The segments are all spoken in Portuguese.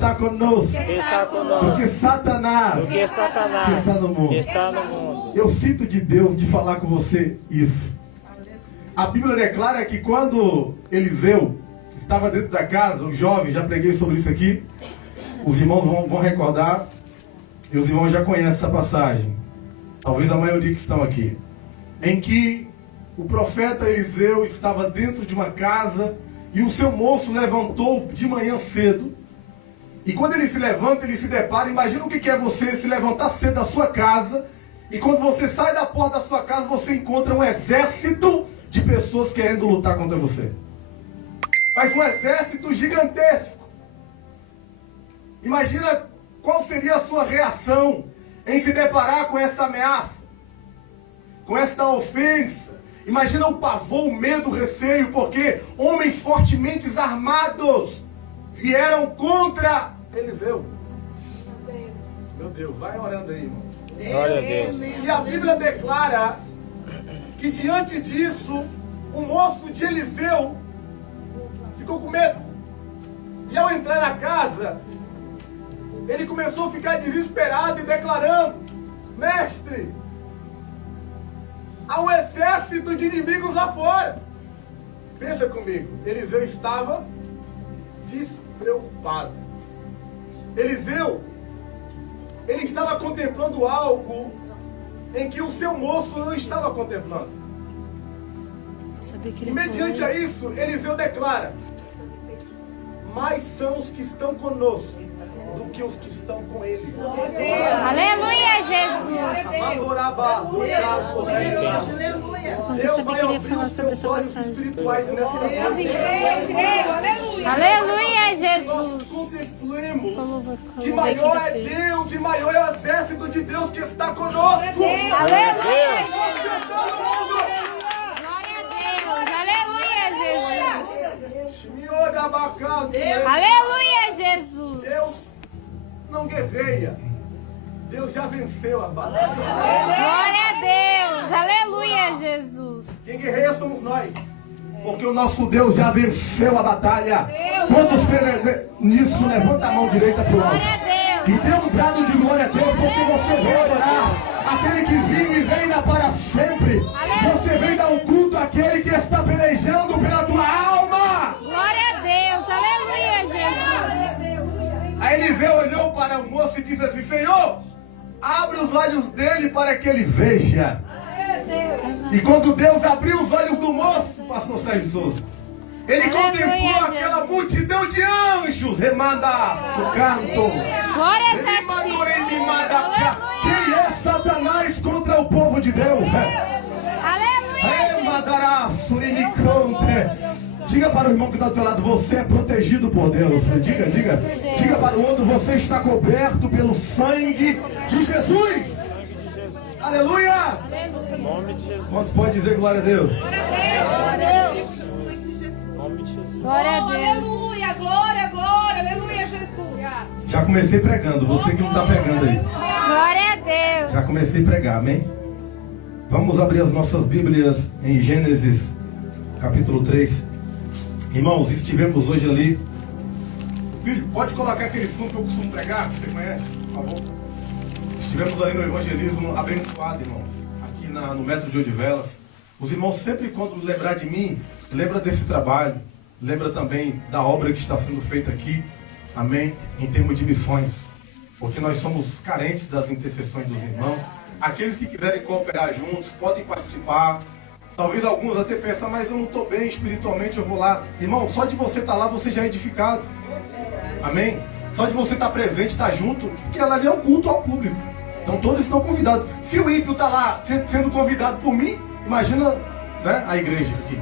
está conosco do que Satanás que está no mundo. Eu sinto de Deus de falar com você isso. A Bíblia declara que quando Eliseu estava dentro da casa, o jovem, já preguei sobre isso aqui, os irmãos vão recordar, e os irmãos já conhecem essa passagem, talvez a maioria que estão aqui, em que o profeta Eliseu estava dentro de uma casa e o seu moço levantou de manhã cedo. E quando ele se levanta, ele se depara. Imagina o que é você se levantar cedo da sua casa e quando você sai da porta da sua casa, você encontra um exército de pessoas querendo lutar contra você. Mas um exército gigantesco. Imagina qual seria a sua reação em se deparar com essa ameaça, com esta ofensa. Imagina o pavor, o medo, o receio, porque homens fortemente armados vieram contra Eliseu. Meu Deus, vai orando aí, irmão. Glória a Deus. E a Bíblia declara que diante disso, o moço de Eliseu ficou com medo. E ao entrar na casa, ele começou a ficar desesperado e declarando: mestre, há um exército de inimigos lá fora. Pensa comigo, Eliseu estava despreocupado. Eliseu, ele estava contemplando algo em que o seu moço não estava contemplando. E mediante a isso, Eliseu declara: mais são os que estão conosco do que os que estão com ele. Aleluia, Jesus. Deus vai abrir os seus olhos espirituais nessa noite. Aleluia, Jesus. Contemplemos que maior é Deus e maior é o exército de Deus que está conosco. Aleluia. Aleluia, Jesus. Aleluia, Jesus. Deus não guerreia. Deus já venceu as batalhas. Glória a Deus. Aleluia, Jesus. Quem guerreia somos nós. Porque o nosso Deus já venceu a batalha. Quantos creem nisso, levanta a mão direita para o alto. E dê um brado de glória a Deus, porque você veio adorar aquele que vive e reina para sempre. Você veio dar um culto àquele que está pelejando pela tua alma. Glória a Deus. Aleluia, Jesus. Aí Eliseu olhou para o moço e disse assim: Senhor, abre os olhos dele para que ele veja. E quando Deus abriu os olhos do moço, pastor Sérgio Souza, ele contemplou aquela multidão de anjos, remanda, canto. Glória a Deus. Quem é Satanás contra o povo de Deus? Aleluia. Diga para o irmão que está do teu lado: você é protegido por Deus. Diga para o outro: você está coberto pelo sangue de Jesus. Aleluia. Em nome de Jesus. Quantos pode dizer glória a Deus? Glória a Deus. Em nome de Jesus. Glória a Deus. Aleluia, glória, glória, aleluia, Jesus. Já comecei pregando, você que não está pregando aí. Glória a Deus. Já comecei a pregar, amém? Vamos abrir as nossas Bíblias em Gênesis, capítulo 3. Irmãos, estivemos hoje ali. Filho, pode colocar aquele fundo que eu costumo pregar, você conhece, por favor? Estivemos ali no evangelismo abençoado, irmãos, aqui no Metro de Odivelas. Os irmãos sempre, quando lembrar de mim, lembra desse trabalho, lembra também da obra que está sendo feita aqui, amém, em termos de missões, porque nós somos carentes das intercessões dos irmãos. Aqueles que quiserem cooperar juntos, podem participar. Talvez alguns até pensam: mas eu não estou bem espiritualmente, eu vou lá. Irmão, só de você estar lá, você já é edificado, amém? Só de você estar presente, estar junto, porque ela ali é um culto ao público. Então todos estão convidados. Se o ímpio está lá sendo convidado por mim, imagina, né, a igreja aqui.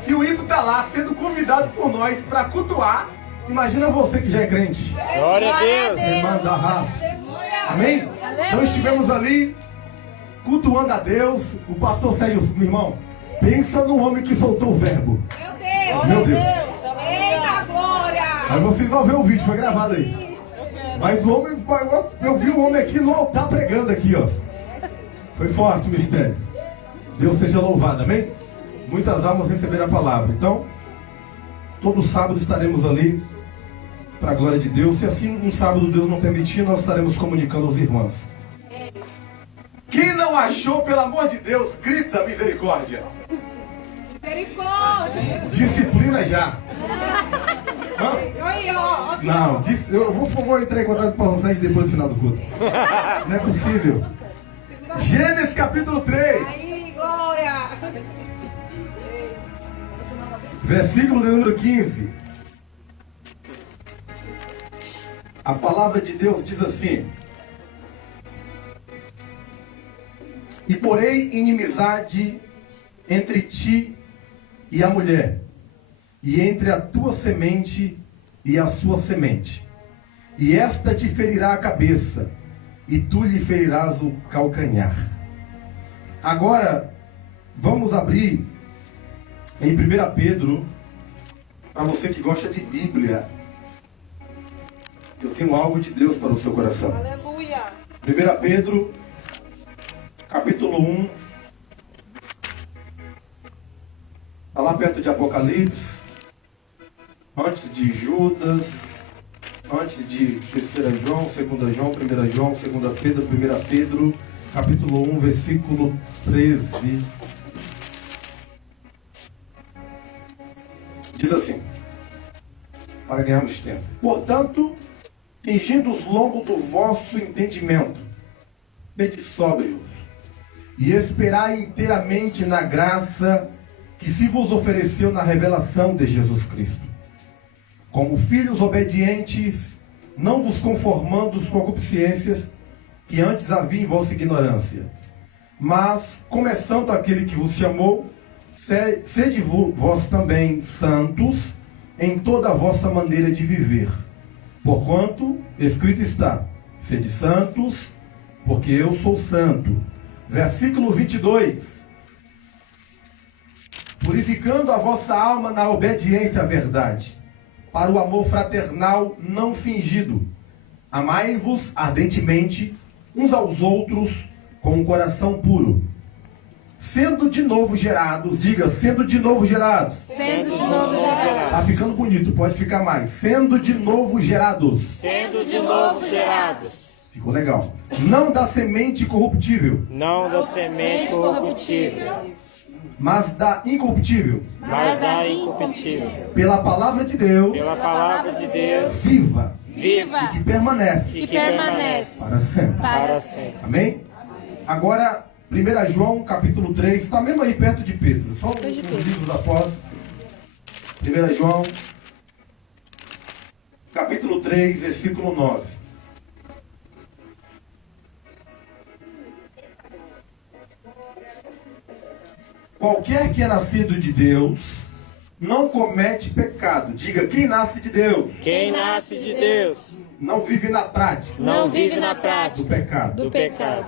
Se o ímpio está lá sendo convidado por nós para cultuar, imagina você que já é crente. Glória a Deus. Manda a raça. Amém? Então estivemos ali cultuando a Deus. O pastor Sérgio, meu irmão, pensa no homem que soltou o verbo. Meu Deus. Eita, glória. Aí vocês vão ver o vídeo, foi gravado aí. Mas o homem, eu vi o homem aqui no altar pregando aqui, ó. Foi forte o mistério. Deus seja louvado, amém? Muitas almas receberam a palavra. Então, todo sábado estaremos ali para a glória de Deus. Se assim um sábado Deus não permitir, nós estaremos comunicando aos irmãos. Quem não achou, pelo amor de Deus, grita misericórdia. Misericórdia. Disciplina já. Hã? Aí, ó. Não, eu vou entrar em contato com vocês depois do final do culto. Não é possível. Gênesis capítulo 3. Aí, glória. Versículo de número 15. A palavra de Deus diz assim: e porei inimizade entre ti e a mulher, e entre a tua semente e a sua semente, e esta te ferirá a cabeça, e tu lhe ferirás o calcanhar. Agora, vamos abrir em 1 Pedro, para você que gosta de Bíblia. Eu tenho algo de Deus para o seu coração. Aleluia. 1 Pedro, capítulo 1. Está lá perto de Apocalipse. Antes de Judas. Antes de 3 João, 2 João, 1 João, 2 Pedro, 1 Pedro, capítulo 1, versículo 13. Diz assim, para ganharmos tempo: portanto, tingindo os lombos do vosso entendimento, sede sóbrios, e esperai inteiramente na graça que se vos ofereceu na revelação de Jesus Cristo. Como filhos obedientes, não vos conformando com concupiscências que antes havia em vossa ignorância, mas, começando aquele que vos chamou, sede vós também santos em toda a vossa maneira de viver. Porquanto, escrito está, sede santos, porque eu sou santo. Versículo 22. Purificando a vossa alma na obediência à verdade, para o amor fraternal não fingido. Amai-vos ardentemente uns aos outros com um coração puro. Sendo de novo gerados, diga, sendo de novo gerados. Sendo de novo gerado. Tá ficando bonito, pode ficar mais. Sendo de novo gerados. Sendo de novo gerados. Ficou legal. Não da semente corruptível, Não da semente corruptível, mas da incorruptível, mas da incorruptível. pela palavra de Deus, Pela palavra de Deus, viva, viva que permanece e Que permanece para sempre. para sempre. Amém? Agora, 1 João, capítulo 3, está mesmo aí perto de Pedro, só os livros após. 1 João, capítulo 3, versículo 9. Qualquer que é nascido de Deus não comete pecado. Diga, quem nasce de Deus Quem nasce de Deus não vive na prática não vive na do prática pecado. do pecado,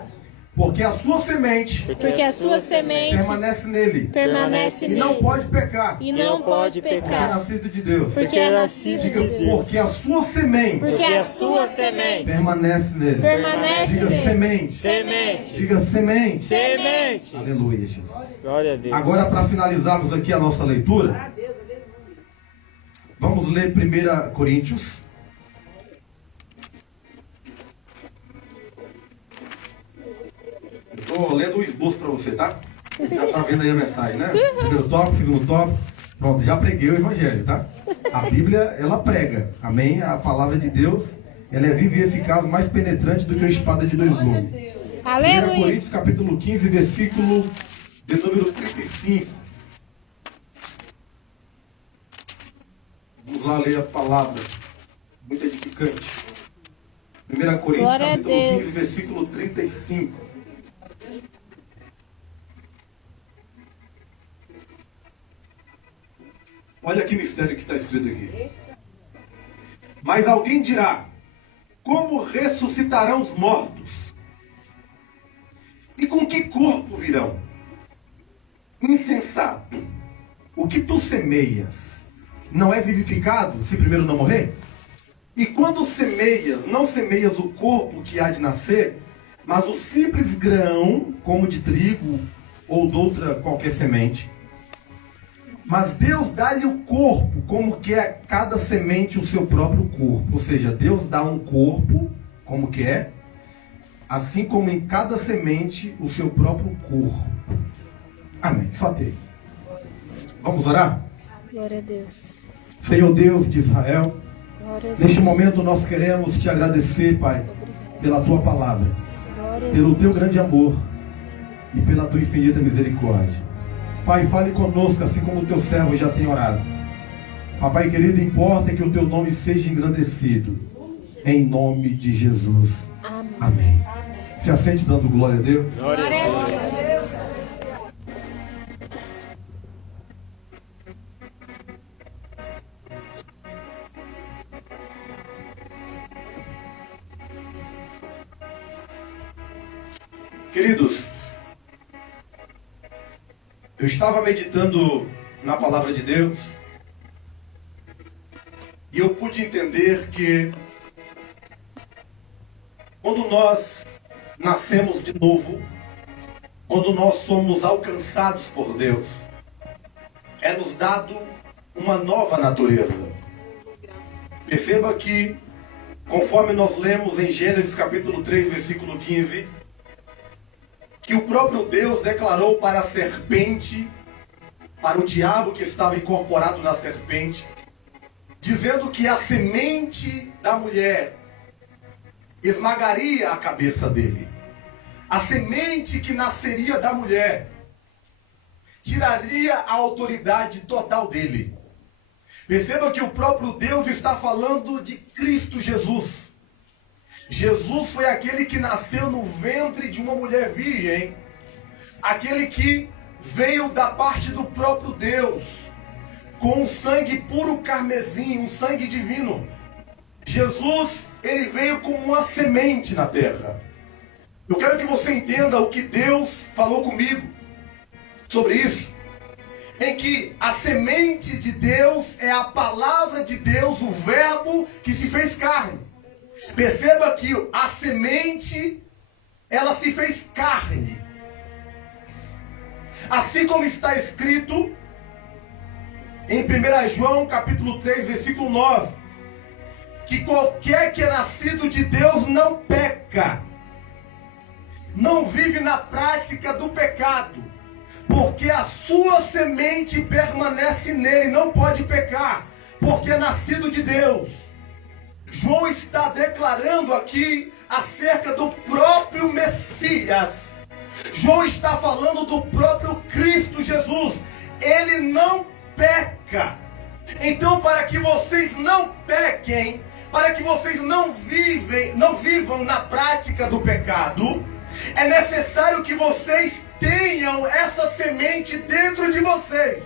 Porque a sua semente Porque a sua semente permanece nele permanece e nele. não pode pecar. E não pode Porque é pecar. nascido de Deus. Porque é nascido de Diga, Deus. porque a sua semente Porque porque a sua semente, permanece nele. permanece Diga nele. semente. semente, Diga semente. semente. Aleluia, Jesus. Glória a Deus. Agora, para finalizarmos aqui a nossa leitura, vamos ler 1 Coríntios. Estou lendo o esboço para você, tá? Já está vendo aí a mensagem, né? Primeiro tópico, segundo tópico. Pronto, já preguei o evangelho, tá? A Bíblia, ela prega. Amém? A palavra de Deus, ela é viva e eficaz, mais penetrante do que a espada de dois gumes. 1 Aleluia. Coríntios, capítulo 15, versículo de número 35. Vamos lá ler a palavra. Muito edificante. 1 Coríntios, Glória a capítulo Deus. 15, versículo 35. Olha que mistério que está escrito aqui. Mas alguém dirá, como ressuscitarão os mortos? E com que corpo virão? Insensato, o que tu semeias não é vivificado se primeiro não morrer? E quando semeias, não semeias o corpo que há de nascer, mas o simples grão, como de trigo ou de outra qualquer semente. Mas Deus dá-lhe o corpo, como que é cada semente o seu próprio corpo. Ou seja, Deus dá um corpo, como que é, assim como em cada semente o seu próprio corpo. Amém. Só tem. Vamos orar? Glória a Deus. Senhor Deus de Israel, Glória a Deus. neste momento nós queremos te agradecer, Pai, pela tua palavra, Glória a pelo Deus. teu grande amor e pela tua infinita misericórdia. Pai, fale conosco assim como o teu servo já tem orado. Papai querido, importa que o teu nome seja engrandecido. Em nome de Jesus. Amém. Amém. Se assente dando glória a Deus. Glória a Deus. Queridos, eu estava meditando na palavra de Deus e eu pude entender que quando nós nascemos de novo, quando nós somos alcançados por Deus, é nos dado uma nova natureza. Perceba que, conforme nós lemos em Gênesis capítulo 3, versículo 15, que o próprio Deus declarou para a serpente, para o diabo que estava incorporado na serpente, dizendo que a semente da mulher esmagaria a cabeça dele. A semente que nasceria da mulher tiraria a autoridade total dele. Perceba que o próprio Deus está falando de Cristo Jesus. Jesus foi aquele que nasceu no ventre de uma mulher virgem, aquele que veio da parte do próprio Deus, com um sangue puro carmesim, um sangue divino. Jesus, ele veio como uma semente na terra. Eu quero que você entenda o que Deus falou comigo sobre isso, em que a semente de Deus é a palavra de Deus, o verbo que se fez carne. Perceba que a semente, ela se fez carne. Assim como está escrito em 1 João capítulo 3, versículo 9, que qualquer que é nascido de Deus não peca, não vive na prática do pecado, porque a sua semente permanece nele, não pode pecar, porque é nascido de Deus. João está declarando aqui acerca do próprio Messias. João está falando do próprio Cristo Jesus. Ele não peca. Então, para que vocês não pequem, para que vocês não vivam na prática do pecado, é necessário que vocês tenham essa semente dentro de vocês.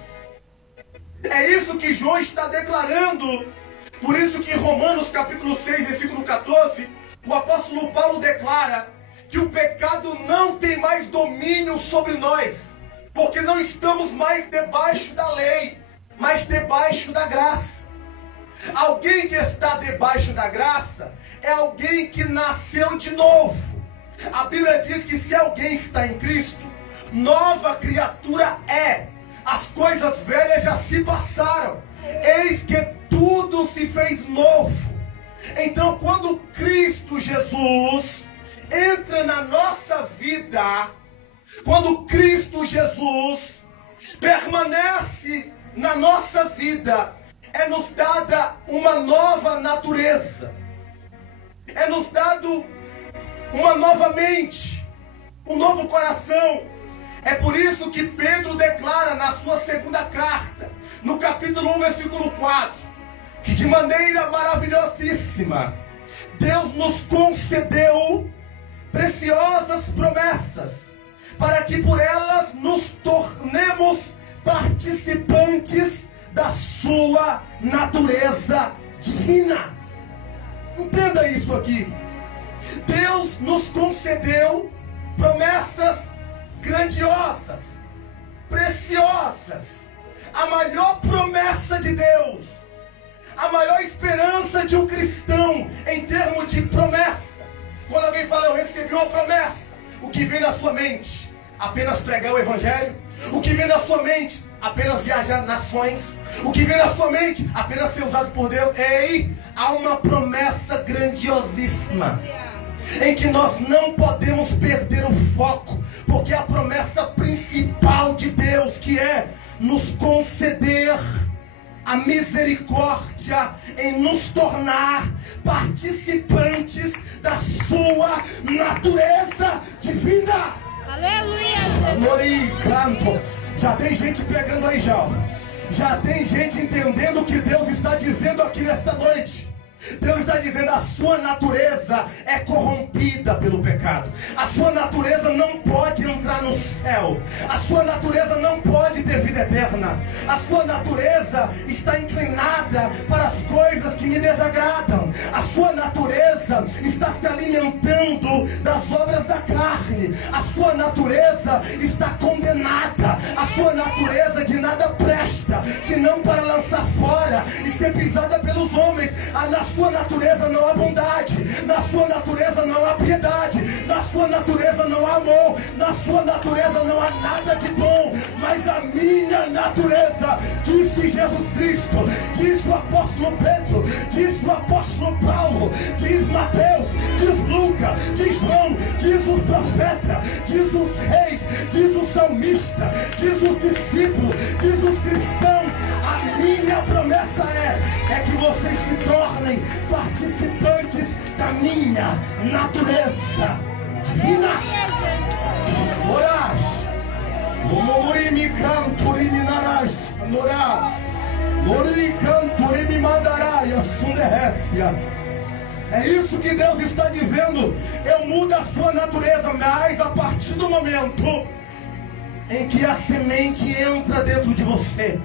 É isso que João está declarando. Por isso que em Romanos capítulo 6, versículo 14, o apóstolo Paulo declara que o pecado não tem mais domínio sobre nós, porque não estamos mais debaixo da lei, mas debaixo da graça. Alguém que está debaixo da graça é alguém que nasceu de novo. A Bíblia diz que se alguém está em Cristo, nova criatura é. As coisas velhas já se passaram. Eis que tudo se fez novo. Então, quando Cristo Jesus entra na nossa vida, quando Cristo Jesus permanece na nossa vida, é nos dada uma nova natureza, é nos dado uma nova mente, um novo coração. É por isso que Pedro declara na sua segunda carta, no capítulo 1, versículo 4, que de maneira maravilhosíssima Deus nos concedeu preciosas promessas, para que por elas nos tornemos participantes da sua natureza divina. Entenda isso aqui. Deus nos concedeu promessas grandiosas, preciosas. A maior promessa de Deus, a maior esperança de um cristão em termos de promessa. Quando alguém fala, eu recebi uma promessa, o que vem na sua mente? Apenas pregar o evangelho? O que vem na sua mente? apenas viajar nações. O que vem na sua mente, apenas ser usado por Deus. Ei, há uma promessa grandiosíssima em que nós não podemos perder o foco, porque a promessa principal de Deus, que é nos conceder a misericórdia em nos tornar participantes da sua natureza divina. Aleluia. Mori, canto. Já tem gente pegando aí já. Já tem gente entendendo o que Deus está dizendo aqui nesta noite. Deus está dizendo: a sua natureza é corrompida pelo pecado. A sua natureza não pode entrar no céu. A sua natureza não pode ter vida eterna. A sua natureza está inclinada para as coisas que me desagradam. A sua natureza está se alimentando das obras da carne. A sua natureza está condenada. A sua natureza de nada presta, senão para lançar fora e ser pisada pelos homens. Na sua natureza não há bondade, na sua natureza não há piedade, na sua natureza não há amor, na sua natureza não há nada de bom. Mas a minha natureza, disse Jesus Cristo, diz o apóstolo Pedro, diz o apóstolo Paulo, diz Mateus, diz Lucas, diz João, diz os profetas, diz os reis, diz o salmista, diz os discípulos, diz os cristãos. A minha promessa é que vocês se tornem participantes da minha natureza divina. Orás, Lomorimi canturimi narás, Norás, Lori canturimi mandarás, Sunderrécia. É isso que Deus está dizendo. Eu mudo a sua natureza, mas a partir do momento em que a semente entra dentro de você.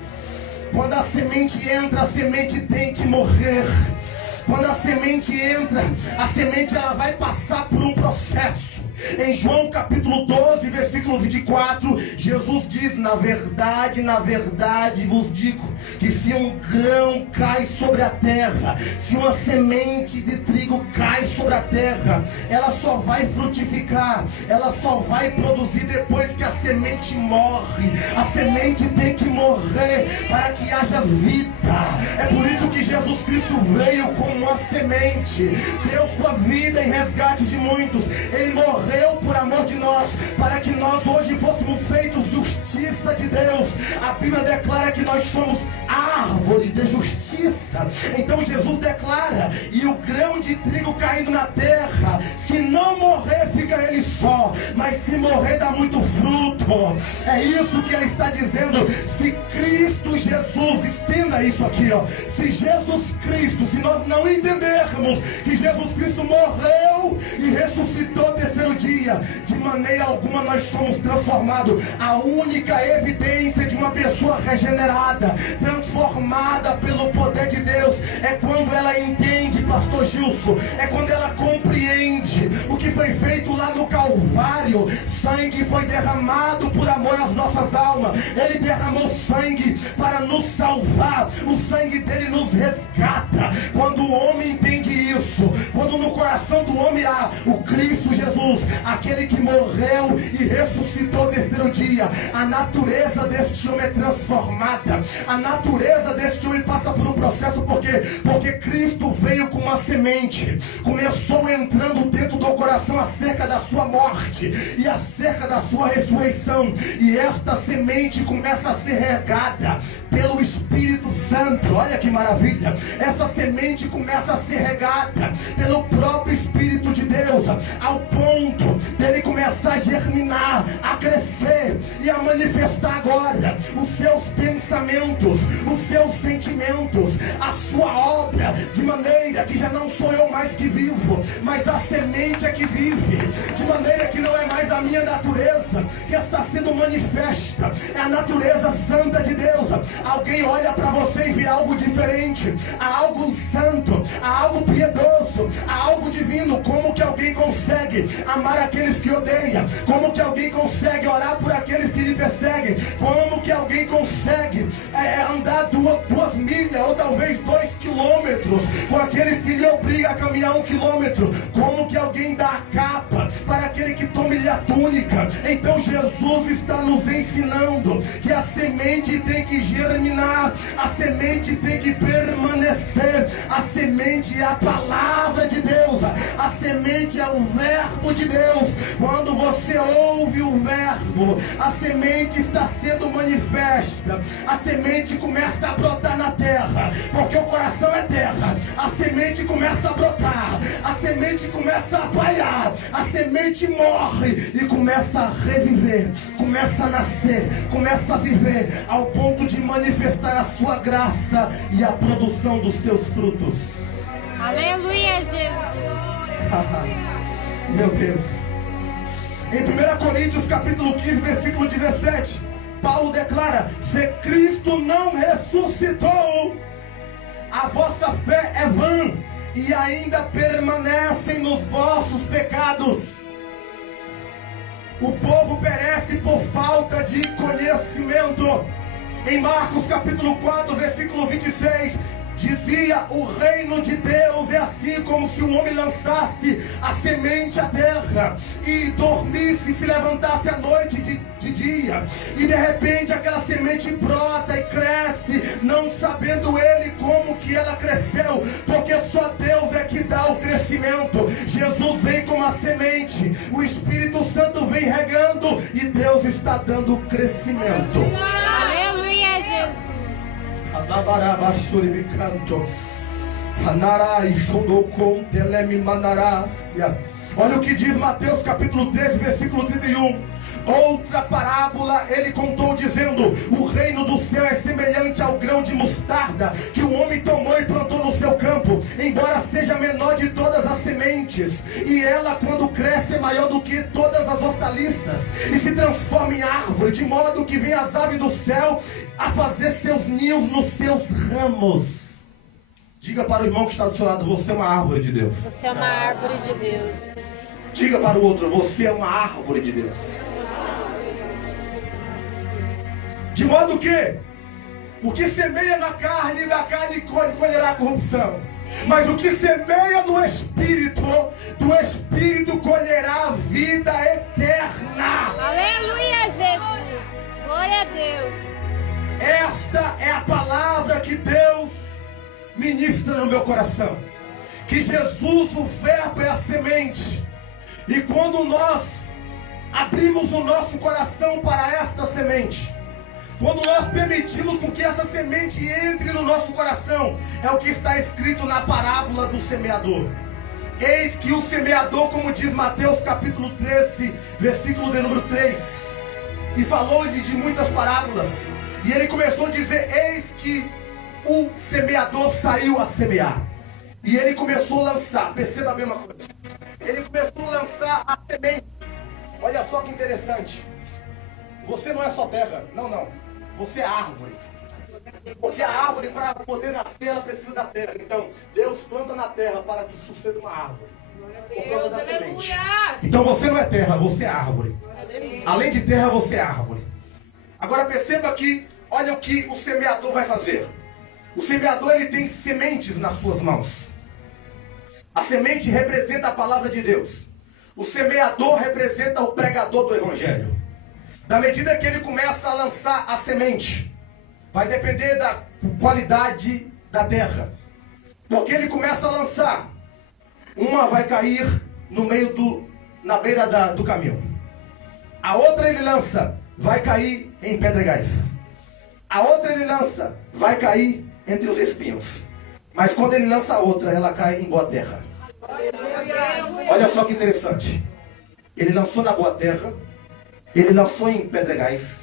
Quando a semente entra, a semente tem que morrer. Quando a semente entra, a semente ela vai passar por um processo. Em João capítulo 12, versículo 24, Jesus diz: na verdade vos digo, que se um grão cai sobre a terra, se uma semente de trigo cai sobre a terra, ela só vai frutificar, ela só vai produzir depois que a semente morre. A semente tem que morrer para que haja vida. É por isso que Jesus Cristo veio como uma semente, deu sua vida em resgate de muitos. Ele morreu por amor de nós, para que nós hoje fôssemos feitos justiça de Deus. A Bíblia declara que nós somos árvore de justiça. Então Jesus declara: e o grão de trigo caindo na terra, se não morrer fica ele só, mas se morrer dá muito fruto. É isso que ele está dizendo. Se Cristo Jesus, estenda isso aqui, ó. Se Jesus Cristo, se nós não entendermos que Jesus Cristo morreu e ressuscitou no terceiro dia, de maneira alguma nós somos transformados. A única evidência de uma pessoa regenerada, transformada pelo poder de Deus, é quando ela entende, pastor Gilson, é quando ela compreende o que foi feito lá no Calvário. Sangue foi derramado por amor às nossas almas. Ele derramou sangue para nos salvar. O sangue dele nos resgata. Quando o homem entende isso, quando no coração do homem há o Cristo Jesus, aquele que morreu e ressuscitou no terceiro dia, a natureza deste homem é transformada. A natureza deste homem passa por um processo. Porque Cristo veio com uma semente, começou entrando dentro do coração acerca da sua morte e acerca da sua ressurreição, e esta semente começa a ser regada pelo Espírito Santo. Olha que maravilha! Essa semente começa a ser regada pelo próprio Espírito de Deus, ao ponto dele começar a germinar, a crescer e a manifestar agora os seus pensamentos, os seus sentimentos, a sua obra, de maneira que já não sou eu mais que vivo, mas a semente é que vive, de maneira que não é mais a minha natureza que está sendo manifesta, é a natureza santa de Deus. Alguém olha para você e vê algo diferente, há algo santo, há algo piedoso, há algo divino. Como que alguém consegue amar aqueles que odeiam? Como que alguém consegue orar por aqueles que lhe perseguem? Como que alguém consegue andar duas milhas ou talvez 2 quilômetros com aqueles que lhe obrigam a caminhar 1 quilômetro? Como que alguém dá a capa para aquele que tome-lhe a túnica. Então Jesus está nos ensinando que a semente tem que germinar, a semente tem que permanecer. A semente é a palavra de Deus, a semente é o verbo de Deus. Quando você ouve o verbo, a semente está sendo manifesta, a semente começa a brotar na terra, porque o coração é terra. A semente começa a brotar, a semente começa a pairar, a semente morre e começa a reviver, começa a nascer, começa a viver, ao ponto de manifestar a sua graça e a produção dos seus frutos. Aleluia, Jesus. Meu Deus. Em 1 Coríntios capítulo 15, versículo 17, Paulo declara: se Cristo não ressuscitou, a vossa fé é vã, e ainda permanecem nos vossos pecados. O povo perece por falta de conhecimento. Em Marcos capítulo 4, versículo 26, dizia: o reino de Deus é assim como se um homem lançasse a semente à terra e dormisse, se levantasse à noite de dia, e de repente aquela semente brota e cresce, não sabendo ele como que ela cresceu, porque só Deus é que dá o crescimento. Jesus vem como a semente, o Espírito Santo vem regando, e Deus está dando crescimento. Aleluia, Jesus. Olha o que diz Mateus capítulo 13, versículo 31. Outra parábola ele contou, dizendo: o reino do céu é semelhante ao grão de mostarda que o homem tomou e plantou no seu campo, embora seja a menor de todas as sementes, e ela, quando cresce, é maior do que todas as hortaliças, e se transforma em árvore, de modo que vem as aves do céu a fazer seus ninhos nos seus ramos. Diga para o irmão que está do seu lado: você é uma árvore de Deus. Você é uma árvore de Deus. Diga para o outro: você é uma árvore de Deus. De modo que o que semeia na carne, da carne colherá corrupção. Mas o que semeia no Espírito, do Espírito colherá vida eterna. Aleluia, Jesus. Glória a Deus. Esta é a palavra que Deus ministra no meu coração. Que Jesus, o verbo, é a semente. E quando nós abrimos o nosso coração para esta semente, quando nós permitimos com que essa semente entre no nosso coração, é o que está escrito na parábola do semeador. Eis que o semeador, como diz Mateus capítulo 13, versículo de número 3, e falou de muitas parábolas, e ele começou a dizer: eis que o semeador saiu a semear, e ele começou a lançar. Perceba bem uma coisa, ele começou a lançar a semente. Olha só que interessante. Você não é só terra, não. Você é árvore. Porque a árvore, para poder nascer, ela precisa da terra. Então, Deus planta na terra para que suceda uma árvore. Deus, aleluia. Então você não é terra, você é árvore. Além de terra, você é árvore. Agora perceba que, olha o que o semeador vai fazer. O semeador, ele tem sementes nas suas mãos. A semente representa a palavra de Deus. O semeador representa o pregador do evangelho. Da medida que ele começa a lançar a semente, vai depender da qualidade da terra. Porque ele começa a lançar, uma vai cair no meio na beira do caminho. A outra ele lança, vai cair em pedregais. A outra ele lança, vai cair entre os espinhos. Mas quando ele lança a outra, ela cai em boa terra. Olha só que interessante. Ele lançou na boa terra, ele lançou em pedregais,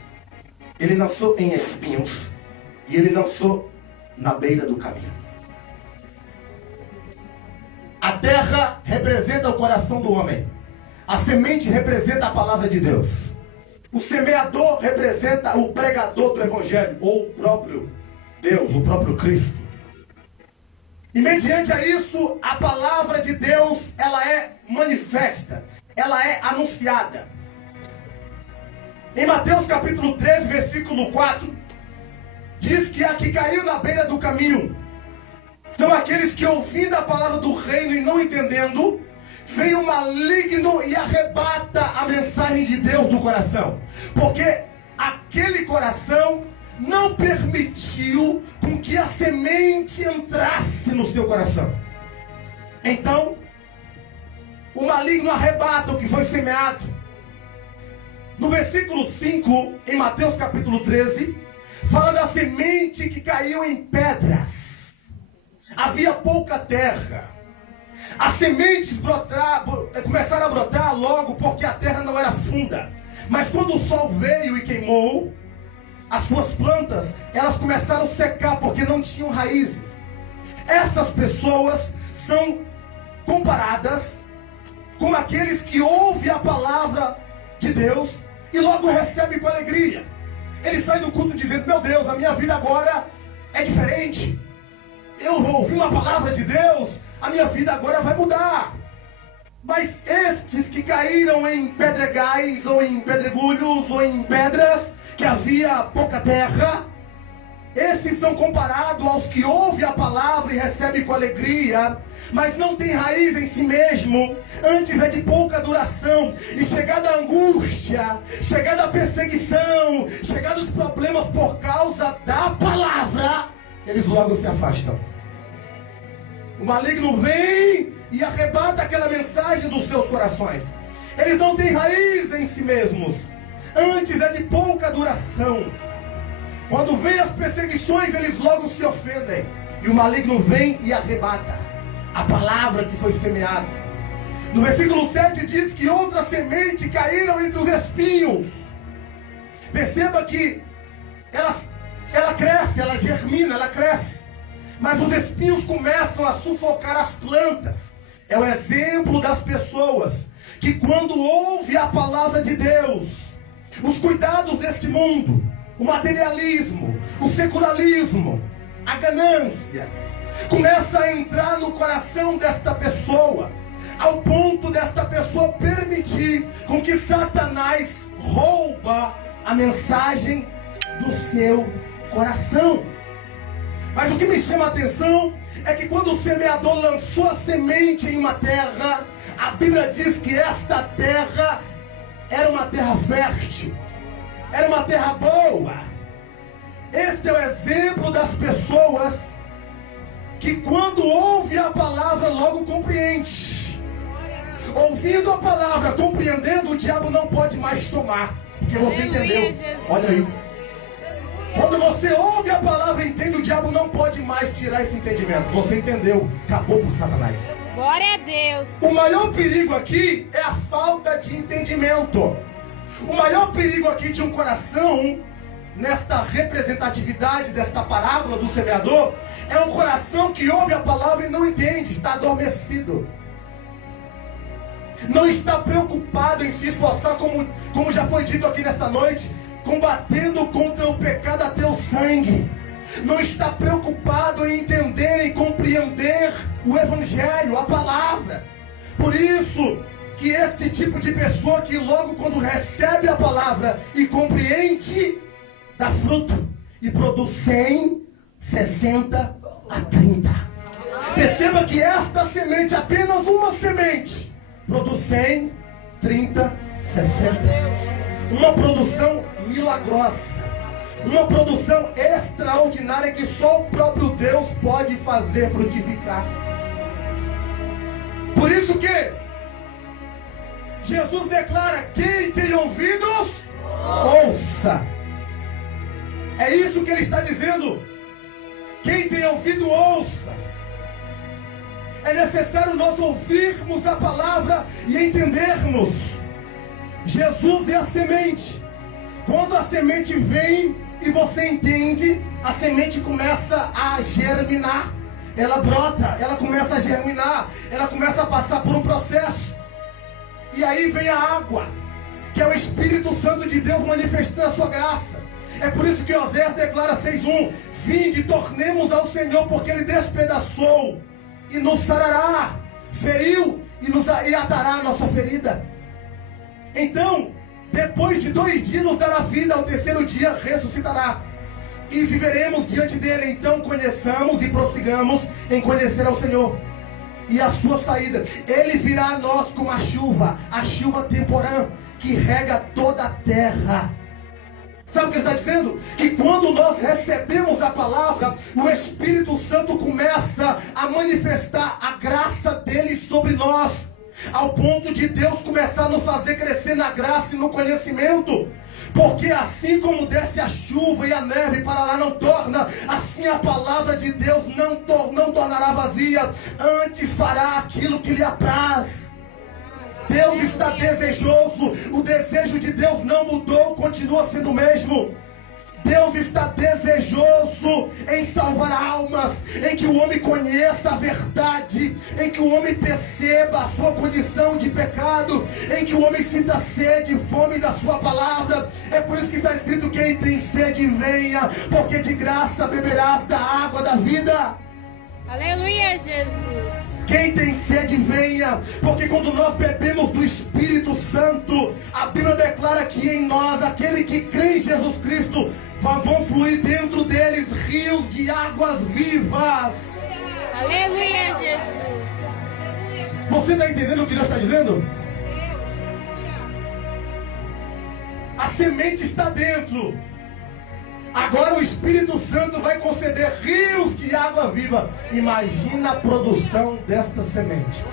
ele lançou em espinhos, e ele lançou na beira do caminho. A terra representa o coração do homem. A semente representa a palavra de Deus. O semeador representa o pregador do evangelho, ou o próprio Deus, o próprio Cristo. E mediante a isso, a palavra de Deus, ela é manifesta, ela é anunciada. Em Mateus capítulo 13, versículo 4, diz que a que caiu na beira do caminho são aqueles que, ouvindo a palavra do reino e não entendendo, vem o maligno e arrebata a mensagem de Deus do coração. Porque aquele coração não permitiu com que a semente entrasse no seu coração. Então, o maligno arrebata o que foi semeado. No versículo 5, em Mateus capítulo 13, fala da semente que caiu em pedras. Havia pouca terra. As sementes começaram a brotar logo porque a terra não era funda. Mas quando o sol veio e queimou as suas plantas, elas começaram a secar porque não tinham raízes. Essas pessoas são comparadas com aqueles que ouvem a palavra de Deus e logo recebem com alegria. Eles saem do culto dizendo: meu Deus, a minha vida agora é diferente. Eu ouvi uma palavra de Deus, a minha vida agora vai mudar. Mas estes que caíram em pedregais, ou em pedregulhos, ou em pedras, que havia pouca terra, esses são comparados aos que ouvem a palavra e recebem com alegria, mas não tem raiz em si mesmo, antes é de pouca duração, e chegada a angústia, chegada a perseguição, chegada os problemas por causa da palavra, eles logo se afastam. O maligno vem e arrebata aquela mensagem dos seus corações. Eles não têm raiz em si mesmos, antes é de pouca duração. Quando vem as perseguições, eles logo se ofendem. E o maligno vem e arrebata a palavra que foi semeada. No versículo 7 diz que outra semente caíram entre os espinhos. Perceba que ela cresce, ela germina, ela cresce. Mas os espinhos começam a sufocar as plantas. É o exemplo das pessoas que quando ouvem a palavra de Deus, os cuidados deste mundo, o materialismo, o secularismo, a ganância, começa a entrar no coração desta pessoa, ao ponto desta pessoa permitir com que Satanás rouba a mensagem do seu coração. Mas o que me chama a atenção é que quando o semeador lançou a semente em uma terra, a Bíblia diz que esta terra era uma terra fértil, era uma terra boa. Este é o exemplo das pessoas que quando ouve a palavra logo compreende. Ouvindo a palavra, compreendendo, o diabo não pode mais tomar, porque você entendeu. Olha aí. Quando você ouve a palavra e entende, o diabo não pode mais tirar esse entendimento. Você entendeu, acabou por Satanás. Glória a Deus. O maior perigo aqui é a falta de entendimento. O maior perigo aqui de um coração, nesta representatividade desta parábola do semeador, é um coração que ouve a palavra e não entende, está adormecido. Não está preocupado em se esforçar, como já foi dito aqui nesta noite, combatendo contra o pecado até o sangue. Não está preocupado em entender e compreender o Evangelho, a palavra. Por isso que este tipo de pessoa que logo quando recebe a palavra e compreende, dá fruto e produz 100, 60 a 30. Perceba que esta semente, apenas uma semente, produz 100, 30, 60. Uma produção milagrosa, uma produção extraordinária que só o próprio Deus pode fazer frutificar. Por isso que Jesus declara: quem tem ouvidos, ouça. É isso que ele está dizendo. Quem tem ouvido, ouça. É necessário nós ouvirmos a palavra e entendermos. Jesus é a semente. Quando a semente vem e você entende, a semente começa a germinar. Ela brota, ela começa a germinar, ela começa a passar por um processo. E aí vem a água, que é o Espírito Santo de Deus manifestando a sua graça. É por isso que Osés declara 6:1: vinde, tornemos ao Senhor, porque Ele despedaçou e nos sarará, feriu e atará a nossa ferida. Então, depois de 2 dias nos dará vida, ao 3º dia ressuscitará. E viveremos diante dele. Então conheçamos e prossigamos em conhecer ao Senhor. e a sua saída. Ele virá a nós como a chuva temporã, que rega toda a terra. Sabe o que ele está dizendo? Que quando nós recebemos a palavra, o Espírito Santo começa a manifestar a graça dele sobre nós, ao ponto de Deus começar a nos fazer crescer na graça e no conhecimento. Porque assim como desce a chuva e a neve para lá não torna, assim a palavra de Deus não tornará vazia, antes fará aquilo que lhe apraz. Deus está desejoso, o desejo de Deus não mudou, continua sendo o mesmo. Deus está desejoso em salvar almas, em que o homem conheça a verdade, em que o homem perceba a sua condição de pecado, em que o homem sinta sede e fome da sua palavra. É por isso que está escrito: quem tem sede venha, porque de graça beberás da água da vida. Aleluia, Jesus. Quem tem sede venha, porque quando nós bebemos do Espírito Santo, a Bíblia declara que em nós, aquele que crê em Jesus Cristo, vão fluir dentro deles rios de águas vivas. Aleluia, Jesus. Você está entendendo o que Deus está dizendo? A semente está dentro. Agora o Espírito Santo vai conceder rios de água viva. Imagina a produção desta semente.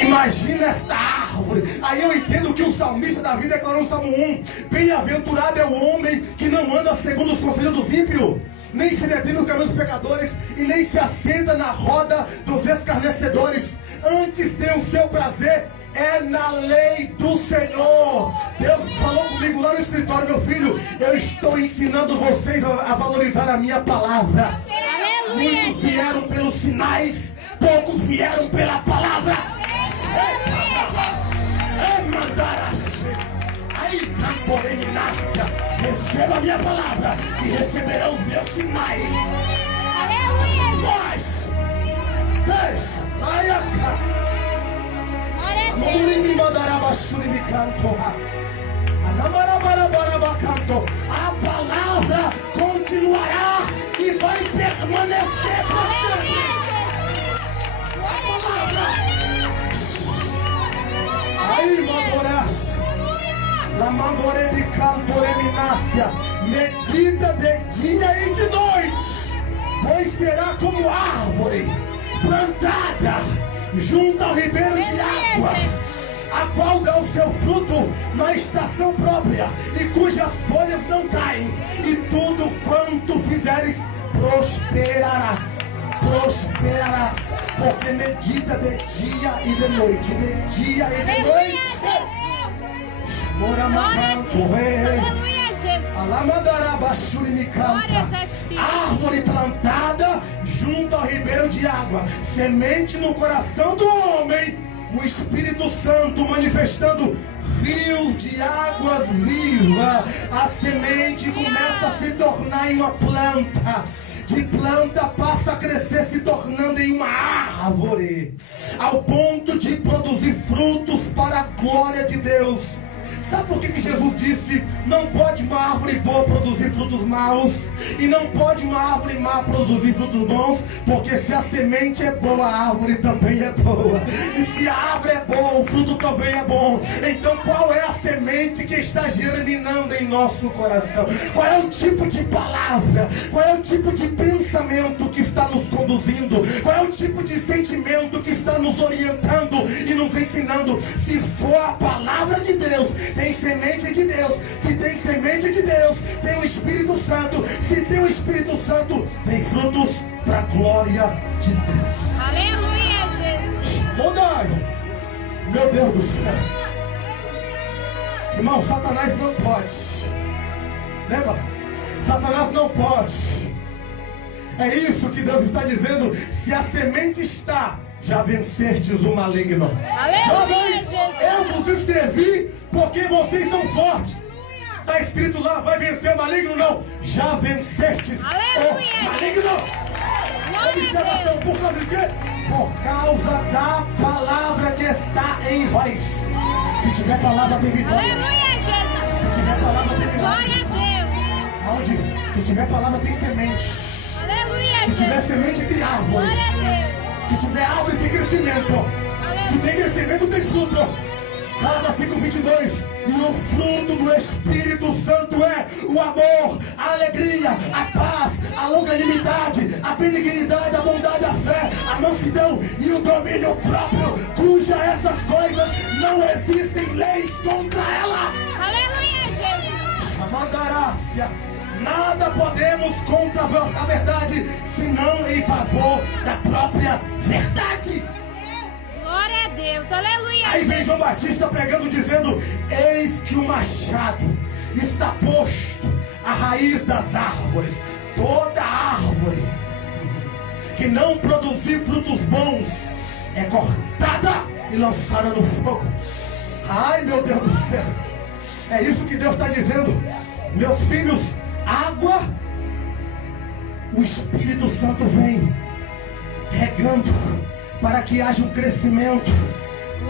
Imagina esta árvore. Aí eu entendo que o salmista Davi declarou no Salmo 1: bem-aventurado é o homem que não anda segundo os conselhos dos ímpios, nem se detém nos caminhos dos pecadores, e nem se assenta na roda dos escarnecedores. Antes tem o seu prazer é na lei do Senhor. Deus falou comigo lá no escritório: meu filho, eu estou ensinando vocês a valorizar a minha palavra. Aleluia, Muitos vieram pelos sinais, poucos vieram pela palavra. Aí, camporeminácia, receba a minha palavra e receberão os meus sinais. aleluia. Nós, deixa, vai cá. Glória a Deus. A palavra continuará e vai permanecer para sempre. Aí, Mandoras, la Mandore de Cantoreminácia, medita de dia e de noite, pois será como árvore plantada junto ao ribeiro de água, a qual dá o seu fruto na estação própria, e cujas folhas não caem, e tudo quanto fizeres prosperarás. Prosperarás, porque medita de dia e de noite, de dia e de noite. Árvore plantada junto ao ribeiro de água, semente no coração do homem, o Espírito Santo manifestando rios de águas vivas. A semente começa a se tornar em uma planta, de planta passa a crescer, se tornando em uma árvore, ao ponto de produzir frutos para a glória de Deus. Sabe por que Jesus disse: não pode uma árvore boa produzir frutos maus, e não pode uma árvore má produzir frutos bons? Porque se a semente é boa, a árvore também é boa, e se a árvore é boa, o fruto também é bom. Então qual é a semente que está germinando em nosso coração? Qual é o tipo de palavra? Qual é o tipo de pensamento que está nos conduzindo? Qual é o tipo de sentimento que está nos orientando e nos ensinando? Se for a palavra de Deus, tem semente de Deus. Se tem semente de Deus, tem o Espírito Santo. Se tem o Espírito Santo, tem frutos para a glória de Deus. Aleluia, Jesus. Mudai. Meu Deus do céu. Irmão, Satanás não pode. Lembra? Satanás não pode. É isso que Deus está dizendo. Se a semente está, já vencestes o maligno. Jovens, eu vos escrevi porque vocês são fortes. Está escrito lá: vai vencer o maligno? Não. Já vencestes o maligno. Observação, por causa de quê? Por causa da palavra que está em vós. Se tiver palavra, tem vitória. Aleluia, Jesus. Se tiver palavra, tem Glória milagre. a Deus. Aonde? Se tiver palavra, tem semente. Aleluia, Se tiver Jesus. semente, tem árvore. Glória a Deus. Se tiver árvore, tem crescimento. Se tem crescimento, tem fruto. Gálatas 5:22. E o fruto do Espírito Santo é o amor, a alegria, a paz, a longanimidade, a benignidade, a bondade, a fé, a mansidão e o domínio próprio, cuja essas coisas não existem leis contra elas. Aleluia, Jesus. Chamandarácia. Nada podemos contra a verdade, senão em favor da própria verdade. Glória a Deus. Aleluia. Aí vem João Batista pregando, dizendo: eis que o machado está posto à raiz das árvores. Toda árvore que não produzir frutos bons é cortada e lançada no fogo. Ai, meu Deus do céu. É isso que Deus está dizendo. Meus filhos, água, o Espírito Santo vem regando para que haja um crescimento,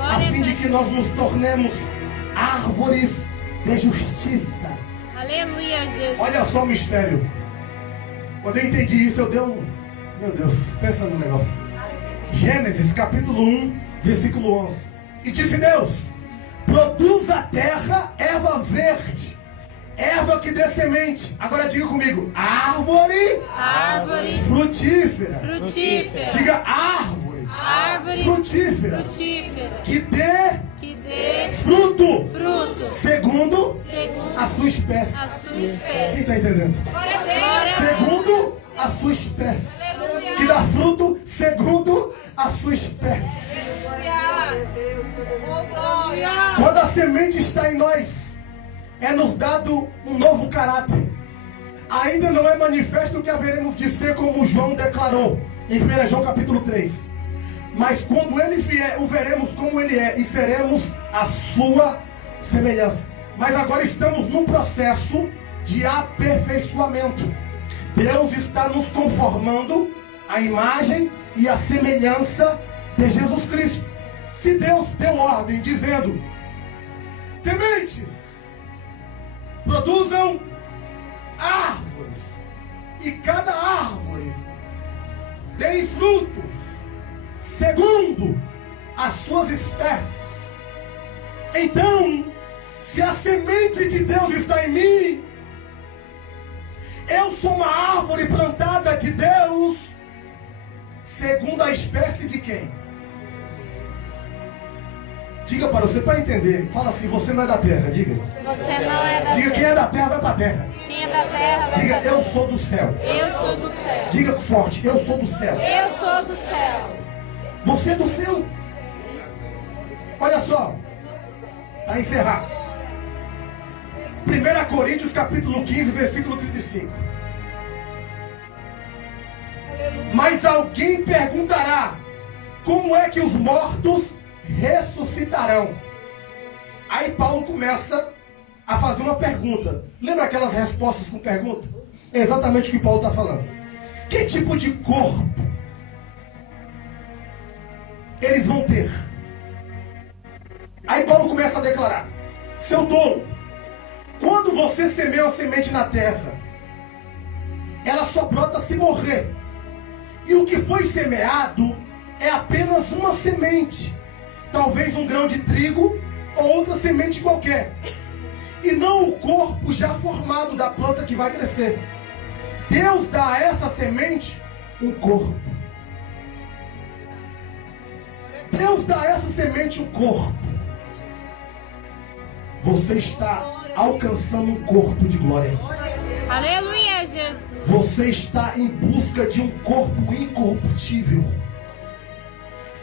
a fim de que nós nos tornemos árvores de justiça. Aleluia, Jesus. Olha só o mistério. Quando eu entendi isso, eu dei um... Meu Deus, pensa no negócio. Gênesis capítulo 1, versículo 11. E disse Deus: produz a terra erva verde, erva que dê semente. Agora diga comigo: árvore, Árvore frutífera. frutífera. Diga: árvore Árvore frutífera, frutífera. que dê Que dê fruto fruto segundo segundo a sua espécie. a sua Quem espécie. está entendendo? Glória a Deus. Glória a Deus. Segundo a sua espécie. Aleluia. Que dá fruto segundo a sua espécie. Oh, glória. Quando a semente está em nós, é nos dado um novo caráter. Ainda não é manifesto o que haveremos de ser, como João declarou em 1 João capítulo 3. Mas quando ele vier, o veremos como ele é e seremos a sua semelhança. Mas agora estamos num processo de aperfeiçoamento. Deus está nos conformando à imagem e à semelhança de Jesus Cristo. Se Deus deu ordem dizendo: sementes produzam árvores, e cada árvore dê fruto segundo as suas espécies. Então, se a semente de Deus está em mim, eu sou uma árvore plantada de Deus, segundo a espécie de quem? Diga para você, para entender. Fala assim: você não é da terra. Diga. Você não é da Diga: quem é da terra vai para a terra. Quem é da terra vai Diga: pra eu sou do céu. Eu sou do céu. Diga forte: eu sou do céu. Eu sou do céu. Você é do céu. Olha só, para encerrar, 1 Coríntios capítulo 15, versículo 35. Mas alguém perguntará: como é que os mortos ressuscitarão? Aí Paulo começa a fazer uma pergunta. Lembra aquelas respostas com pergunta? É exatamente o que Paulo está falando. Que tipo de corpo eles vão ter? Aí Paulo começa a declarar: seu tolo, quando você semeia uma semente na terra, ela só brota se morrer. E o que foi semeado é apenas uma semente, talvez um grão de trigo ou outra semente qualquer, e não o corpo já formado da planta que vai crescer. Deus dá a essa semente um corpo. Deus dá a essa semente um corpo. Você está alcançando um corpo de glória. Aleluia, Jesus. Você está em busca de um corpo incorruptível.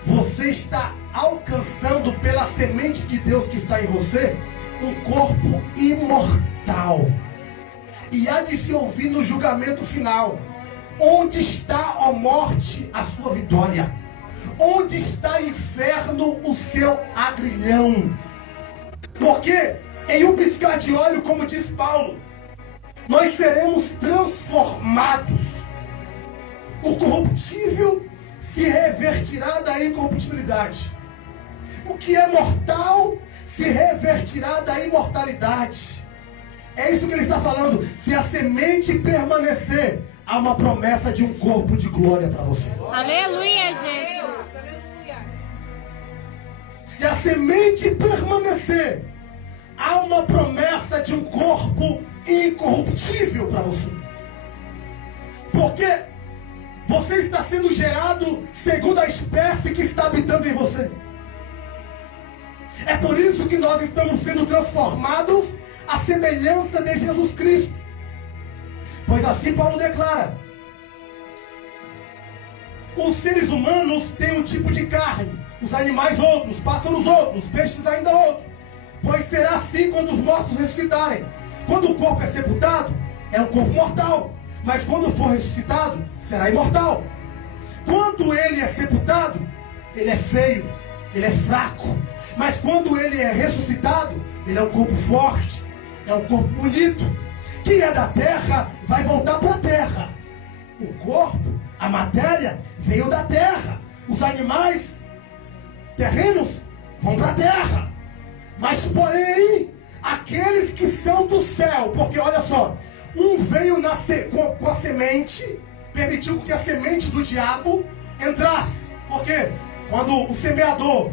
Você está alcançando pela semente de Deus que está em você um corpo imortal. E há de se ouvir no julgamento final: onde está, ó morte, a sua vitória? Onde está, inferno, o seu agrilhão? Porque em um piscar de olho, como diz Paulo, nós seremos transformados. O corruptível se revertirá da incorruptibilidade. O que é mortal se revertirá da imortalidade. É isso que ele está falando. Se a semente permanecer, há uma promessa de um corpo de glória para você. Aleluia, Jesus. Se a semente permanecer, há uma promessa de um corpo incorruptível para você. Porque você está sendo gerado segundo a espécie que está habitando em você. É por isso que nós estamos sendo transformados à semelhança de Jesus Cristo. Pois assim Paulo declara: os seres humanos têm um tipo de carne, os animais outros, pássaros outros, peixes ainda outros. Pois será assim quando os mortos ressuscitarem. Quando o corpo é sepultado, é um corpo mortal. Mas quando for ressuscitado, será imortal. Quando ele é sepultado, ele é feio, ele é fraco. Mas quando ele é ressuscitado, ele é um corpo forte, é um corpo bonito. Quem é da terra vai voltar para a terra. O corpo, a matéria, veio da terra. Os animais terrenos vão para a terra. Mas porém, aqueles que são do céu, porque olha só, um veio com a semente, permitiu que a semente do diabo entrasse. Por quê? Quando o semeador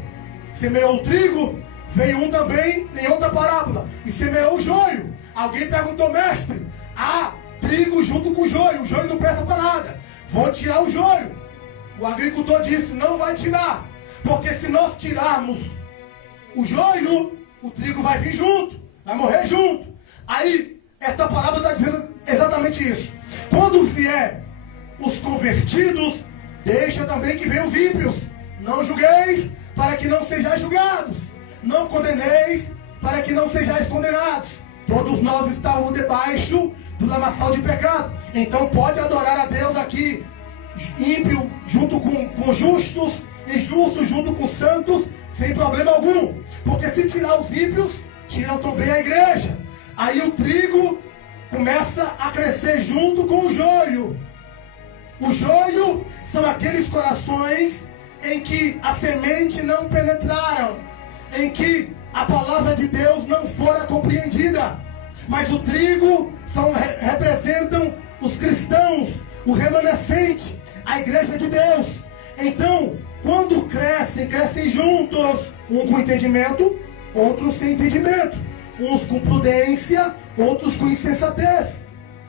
semeou o trigo, veio um também em outra parábola e semeou o joio. Alguém perguntou: mestre, há trigo junto com o joio não presta para nada, vou tirar o joio. O agricultor disse: não vai tirar, porque se nós tirarmos o joio, o trigo vai vir junto, vai morrer junto. Aí, esta parábola está dizendo exatamente isso. Quando vier os convertidos, deixa também que venham os ímpios. Não julgueis, para que não sejais julgados. Não condeneis, para que não sejais condenados. Todos nós estamos debaixo do lamaçal de pecado. Então pode adorar a Deus aqui, ímpio junto com justos, e justos junto com santos, sem problema algum. Porque se tirar os ímpios, tiram também a igreja. Aí o trigo começa a crescer junto com o joio. O joio são aqueles corações em que a semente não penetraram, em que a palavra de Deus não fora compreendida. Mas o trigo representam os cristãos, o remanescente, a igreja de Deus. Então, quando crescem juntos, um com entendimento, outros sem entendimento, uns com prudência, outros com insensatez.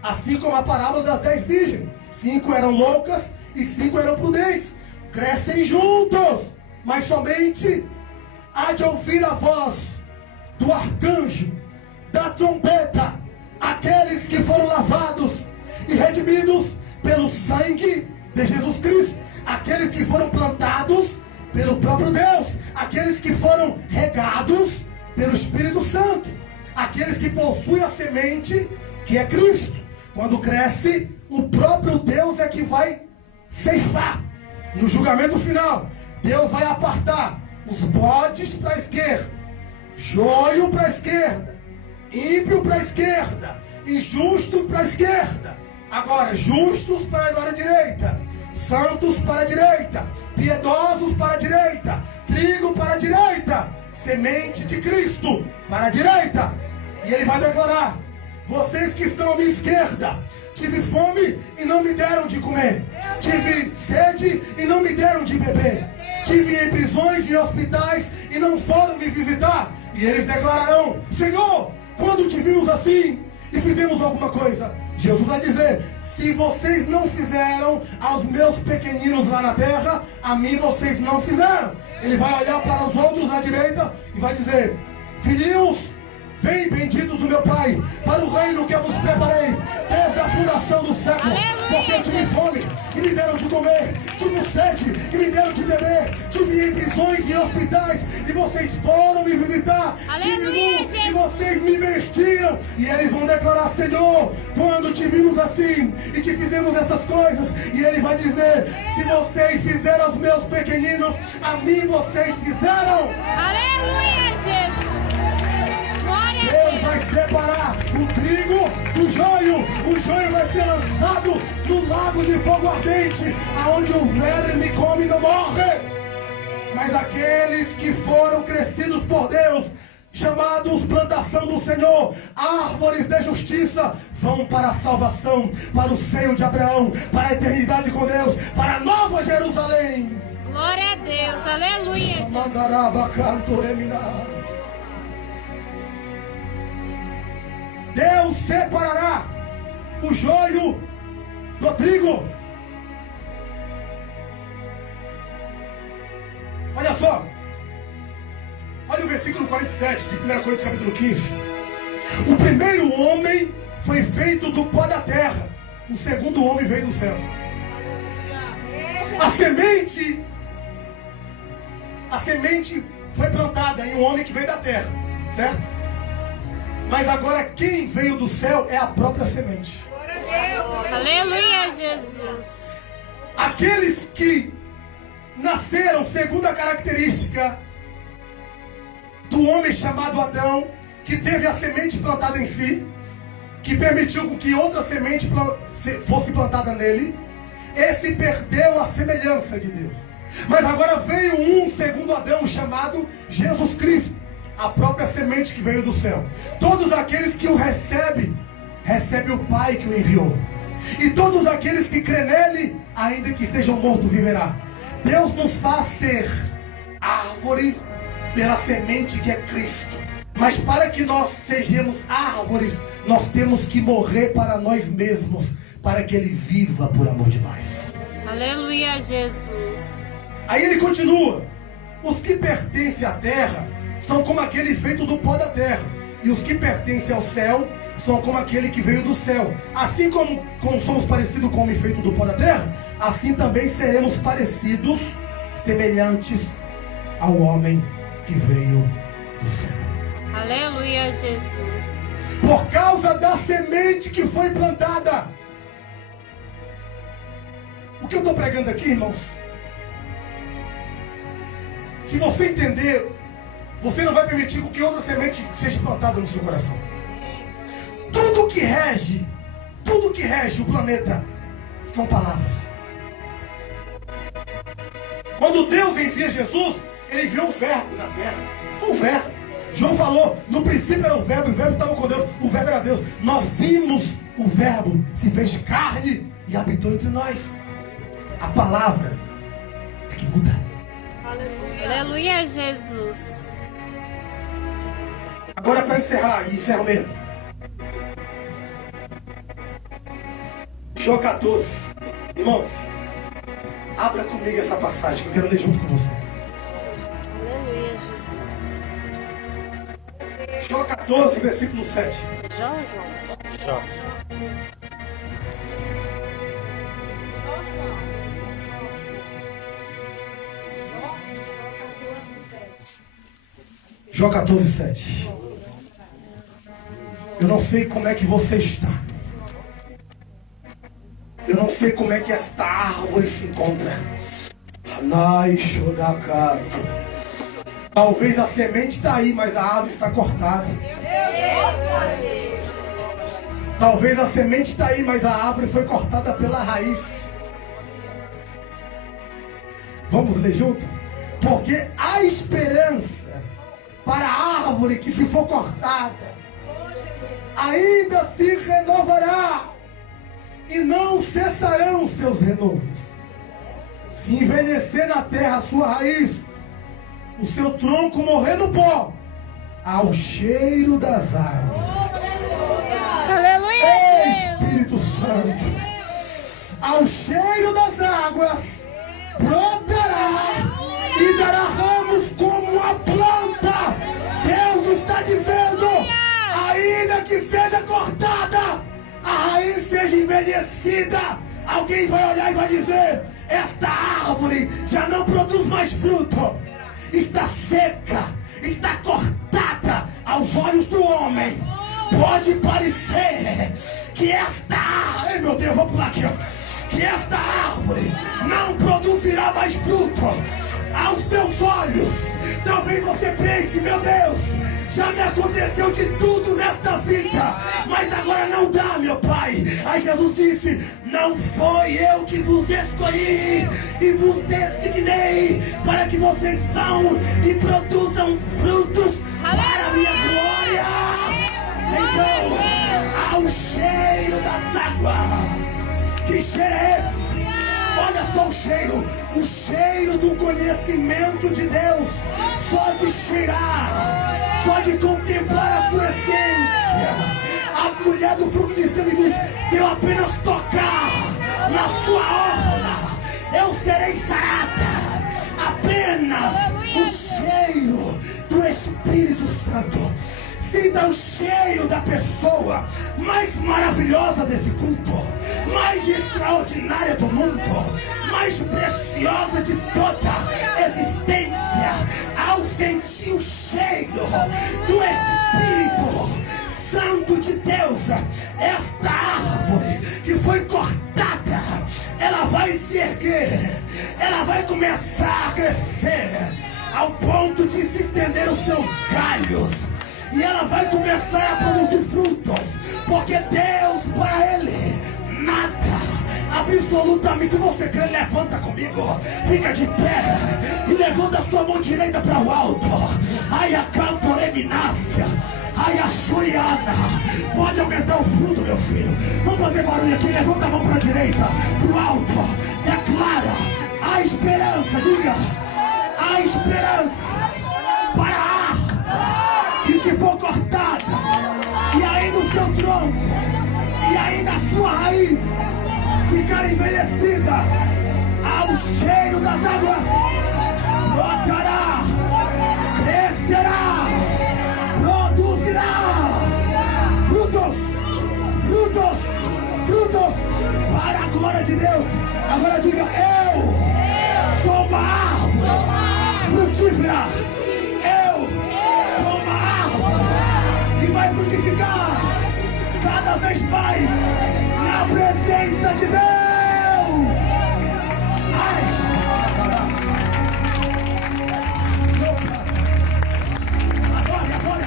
Assim como a parábola das 10 virgens, 5 eram loucas e 5 eram prudentes. Crescem juntos, mas somente há de ouvir a voz do arcanjo, da trombeta, aqueles que foram lavados e redimidos pelo sangue de Jesus Cristo, aqueles que foram plantados pelo próprio Deus, aqueles que foram regados pelo Espírito Santo, aqueles que possuem a semente que é Cristo. Quando cresce, o próprio Deus é que vai ceifar. No julgamento final, Deus vai apartar os bodes para a esquerda, joio para a esquerda, ímpio para a esquerda, injusto para a esquerda. Agora, justos para a direita, santos para a direita, piedosos para a direita, trigo para a direita, semente de Cristo para a direita. E ele vai declarar: vocês que estão à minha esquerda, tive fome e não me deram de comer, tive sede e não me deram de beber, tive em prisões e hospitais e não foram me visitar. E eles declararão: Senhor, quando te vimos assim e fizemos alguma coisa? Jesus vai dizer: se vocês não fizeram aos meus pequeninos lá na terra, a mim vocês não fizeram. Ele vai olhar para os outros à direita e vai dizer: filhinhos, vem benditos do meu Pai, para o reino que eu vos preparei desde a fundação do século. Porque eu tive fome e me deram de comer, tive sede e me deram de beber, tive em prisões e hospitais e vocês foram me visitar, tive nu e vocês me vestiram. E eles vão declarar: Senhor, quando te vimos assim e te fizemos essas coisas? E ele vai dizer: se vocês fizeram aos meus pequeninos, a mim vocês fizeram. Aleluia, Jesus. Deus vai separar o trigo do joio. O joio vai ser lançado no lago de fogo ardente, aonde o verme come e não morre. Mas aqueles que foram crescidos por Deus, chamados plantação do Senhor, árvores de justiça, vão para a salvação, para o seio de Abraão, para a eternidade com Deus, para a nova Jerusalém. Glória a Deus. Aleluia. Mandaraba cantoremina. Deus separará o joio do trigo. Olha só. Olha o versículo 47 de 1 Coríntios capítulo 15. O primeiro homem foi feito do pó da terra. O segundo homem veio do céu. A semente foi plantada em um homem que veio da terra, certo? Mas agora quem veio do céu é a própria semente. Aleluia, Jesus. Aqueles que nasceram segundo a característica do homem chamado Adão, que teve a semente plantada em si, que permitiu com que outra semente fosse plantada nele, esse perdeu a semelhança de Deus. Mas agora veio um segundo Adão chamado Jesus Cristo, a própria semente que veio do céu. Todos aqueles que o recebem o Pai que o enviou. E todos aqueles que crêem nele, ainda que estejam mortos, viverá. Deus nos faz ser árvore pela semente que é Cristo. Mas para que nós sejamos árvores, nós temos que morrer para nós mesmos, para que ele viva por amor de nós. Aleluia, Jesus. Aí ele continua: os que pertencem à terra são como aquele feito do pó da terra, e os que pertencem ao céu são como aquele que veio do céu. Assim como somos parecidos com o homem feito do pó da terra, assim também seremos parecidos, semelhantes ao homem que veio do céu. Aleluia, Jesus. Por causa da semente que foi plantada. O que eu estou pregando aqui, irmãos? Se você entender, você não vai permitir que outra semente seja plantada no seu coração. Tudo que rege o planeta são palavras. Quando Deus envia Jesus, ele enviou o verbo na terra. Foi o verbo. João falou, no princípio era o verbo estava com Deus, o verbo era Deus. Nós vimos o verbo se fez carne e habitou entre nós. A palavra é que muda. Aleluia, Jesus. Agora para encerrar, e encerro mesmo. João 14. Irmãos, abra comigo essa passagem que eu quero ler junto com você. Aleluia, Jesus. João 14, versículo 7. João. João 14, 7. Eu não sei como é que você está. Eu não sei como é que esta árvore se encontra. Talvez a semente está aí, mas a árvore está cortada. Talvez a semente está aí, mas a árvore foi cortada pela raiz. Vamos ler junto? Porque há esperança para a árvore que, se for cortada, ainda se renovará, e não cessarão os seus renovos. Se envelhecer na terra a sua raiz, o seu tronco morrer no pó, ao cheiro das águas. Aleluia. Espírito Santo, ao cheiro das águas, brotará e dará ramos como a planta. Deus está dizendo, ainda que seja cortada, a raiz seja envelhecida, alguém vai olhar e vai dizer, esta árvore já não produz mais fruto, está seca, está cortada aos olhos do homem. Pode parecer que esta árvore, ai meu Deus, vou pular aqui, ó, que esta árvore não produzirá mais fruto aos teus olhos. Talvez você pense, meu Deus, já me aconteceu de tudo nesta vida, mas agora não dá, meu Pai. Aí Jesus disse, não foi eu que vos escolhi e vos designei para que vocês são e produzam frutos para a minha glória. Então, ao cheiro das águas. Que cheiro é esse? Olha só o cheiro. O cheiro do conhecimento de Deus, só de cheirar, só de contemplar a sua essência. A mulher do fruto de sangue diz: se eu apenas tocar na sua orla, eu serei sarada. Apenas o cheiro do Espírito Santo. Sinta o cheiro da pessoa mais maravilhosa desse culto, mais extraordinária do mundo, mais preciosa de toda existência. Ao sentir o cheiro do Espírito Santo de Deus, esta árvore que foi cortada, ela vai se erguer, ela vai começar a crescer ao ponto de se estender os seus galhos. E ela vai começar a produzir frutos, porque Deus, para Ele, nada, absolutamente. Você crê? Levanta comigo, fica de pé e levanta a sua mão direita para o alto. Ai, a cantoreminácia, ai, a churiana. Pode aumentar o fruto, meu filho. Vamos fazer barulho aqui. Levanta a mão para a direita, para o alto. Declara a esperança. Diga: a esperança para a e se for cortada, e ainda o seu tronco, e ainda a sua raiz ficar envelhecida, ao cheiro das águas, brotará, crescerá, produzirá frutos, frutos, frutos, para a glória de Deus. Agora diga: eu sou uma árvore frutífera. E vai frutificar cada vez mais na presença de Deus.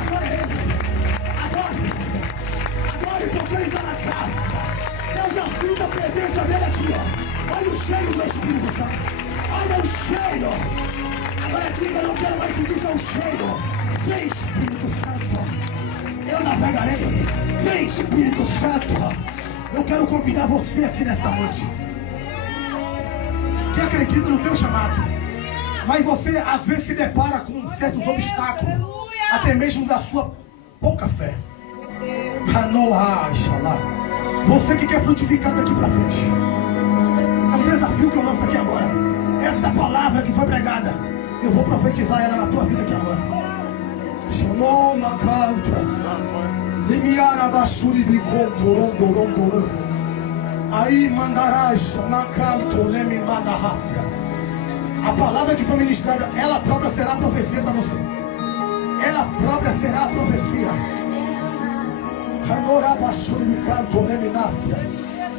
Agora é esse. Agora porque ele está na casa. Eu já sinto a presença dele aqui, ó. Olha o cheiro do Espírito Santo. Olha o cheiro. Agora diga: eu não quero mais sentir só o cheiro. Vem, Espírito Santo. Eu navegarei. Vem, Espírito Santo. Eu quero convidar você aqui nesta noite, que acredita no teu chamado, mas você às vezes se depara com certos obstáculos, até mesmo da sua pouca fé. Você que quer frutificar daqui para frente, é um desafio que eu lanço aqui agora. Esta palavra que foi pregada, eu vou profetizar ela na tua vida aqui agora. Shalom, canto. Aí mandarás na canto lemimanahafia. A palavra que foi ministrada, ela própria será a profecia para você. Ela própria será a profecia.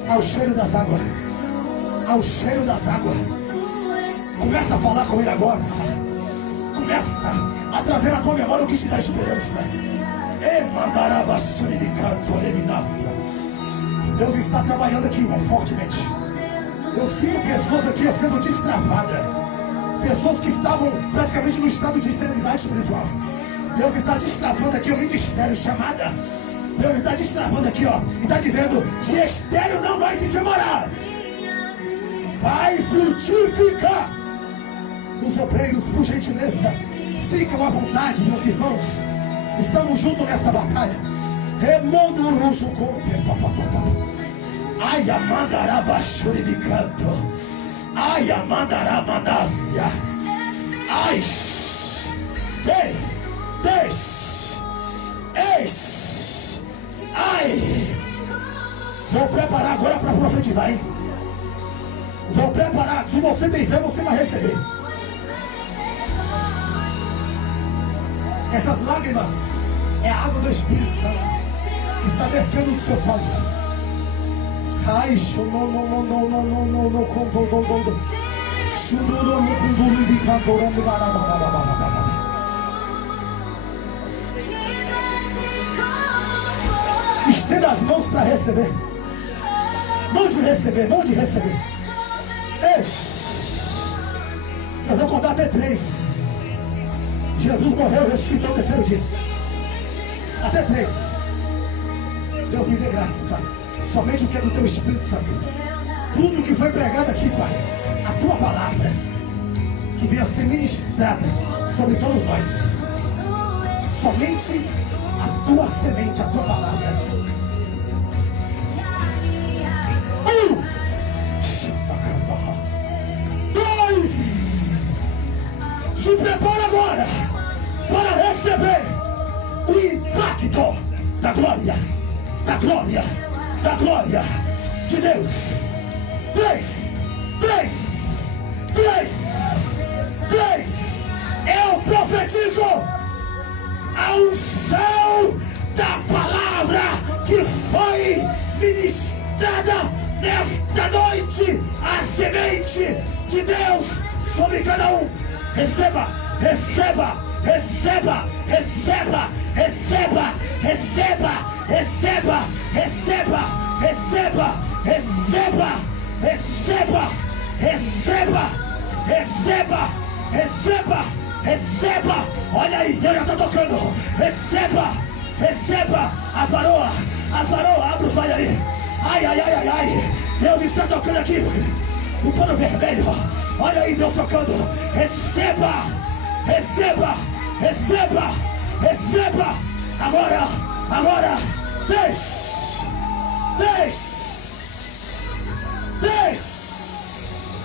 Ao cheiro das águas. Ao cheiro das águas. Começa a falar com ele agora. Começa a trazer na tua memória o que te dá esperança. Deus está trabalhando aqui, irmão, fortemente. Eu sinto pessoas aqui sendo destravadas. Pessoas que estavam praticamente no estado de esterilidade espiritual. Deus está destravando aqui o ministério chamada. Deus está destravando aqui, ó. E está dizendo: de estéril não vai se chamará. Vai frutificar. Os obreiros, por gentileza, ficam à vontade, meus irmãos. Estamos juntos nesta batalha. Remondo o roxo com ai, amandará baixuri de canto. Ai, amandará manácia. Ai, ei, ai. Vou preparar agora para profetizar, hein? Vou preparar. Se você tem fé, você vai receber. Essas lágrimas é a água do Espírito Santo que está descendo dos seus olhos. Ai, estenda as mãos para receber. Mão de receber, mão de receber. Eu vou contar até 3. Jesus morreu e ressuscitou o terceiro dia. Até 3. Deus me dê graça, Pai. Somente o que é do teu Espírito Santo. Tudo que foi pregado aqui, Pai, a tua palavra, que venha ser ministrada sobre todos nós. Somente a tua semente, a tua palavra. Dois. Se prepara agora para receber o impacto da glória, da glória, da glória de Deus. 3, 3, 3, 3. Eu profetizo a unção da palavra que foi ministrada nesta noite, a semente de Deus sobre cada um. Receba, receba, receba, receba, receba, receba, receba, receba, receba, receba, receba, receba, receba, receba, receba. Olha aí, Deus já está tocando. Receba, receba. A varoa, abre os olhos ali. Ai, ai, ai, ai, ai. Deus está tocando aqui. O pano vermelho. Olha aí, Deus tocando. Receba, receba, receba, receba. Agora, agora. Deixe, deixe, deixe.